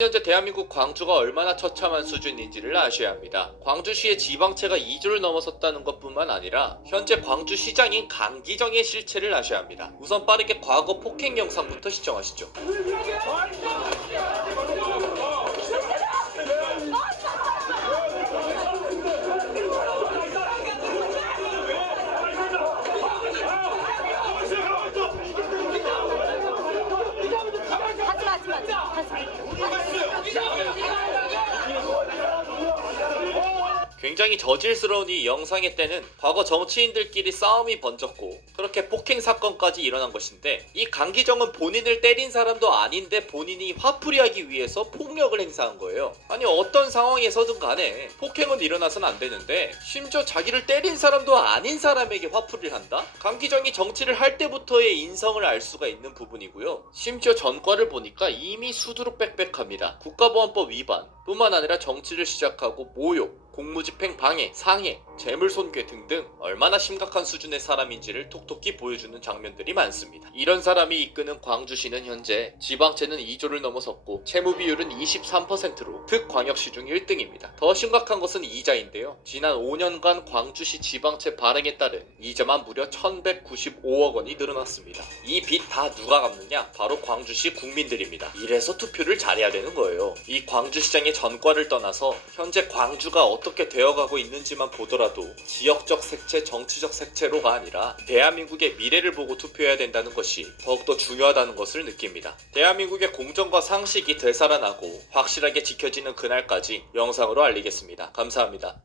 현재 대한민국 광주가 얼마나 처참한 수준인지를 아셔야 합니다. 광주시의 지방채가 2조를 넘어섰다는 것뿐만 아니라 현재 광주시장인 강기정의 실체를 아셔야 합니다. 우선 빠르게 과거 폭행 영상부터 시청하시죠. 굉장히 저질스러운 이 영상의 때는 과거 정치인들끼리 싸움이 번졌고 그렇게 폭행 사건까지 일어난 것인데 이 강기정은 본인을 때린 사람도 아닌데 본인이 화풀이하기 위해서 폭력을 행사한 거예요. 아니 어떤 상황에서든 간에 폭행은 일어나선 안 되는데 심지어 자기를 때린 사람도 아닌 사람에게 화풀이를 한다? 강기정이 정치를 할 때부터의 인성을 알 수가 있는 부분이고요. 심지어 전과를 보니까 이미 수두룩 빽빽합니다. 국가보안법 위반 뿐만 아니라 정치를 시작하고 모욕, 공무집 행 방해, 상해, 재물손괴 등등 얼마나 심각한 수준의 사람인지를 톡톡히 보여주는 장면들이 많습니다. 이런 사람이 이끄는 광주시는 현재 지방채는 2조를 넘어섰고 채무 비율은 23%로 특광역시 중 1등입니다. 더 심각한 것은 이자인데요. 지난 5년간 광주시 지방채 발행에 따른 이자만 무려 1195억 원이 늘어났습니다. 이 빚 다 누가 갚느냐? 바로 광주시 국민들입니다. 이래서 투표를 잘해야 되는 거예요. 이 광주시장의 전과를 떠나서 현재 광주가 어떻게 되어가고 있는지만 보 더라도 지역적 색채, 정치적 색채로가 아니라 대한민국의 미래를 보고 투표해야 된다는 것이 더욱더 중요하다는 것을 느낍니다. 대한민국의 공정과 상식이 되살아나고 확실하게 지켜지는 그날까지 영상으로 알리겠습니다. 감사합니다.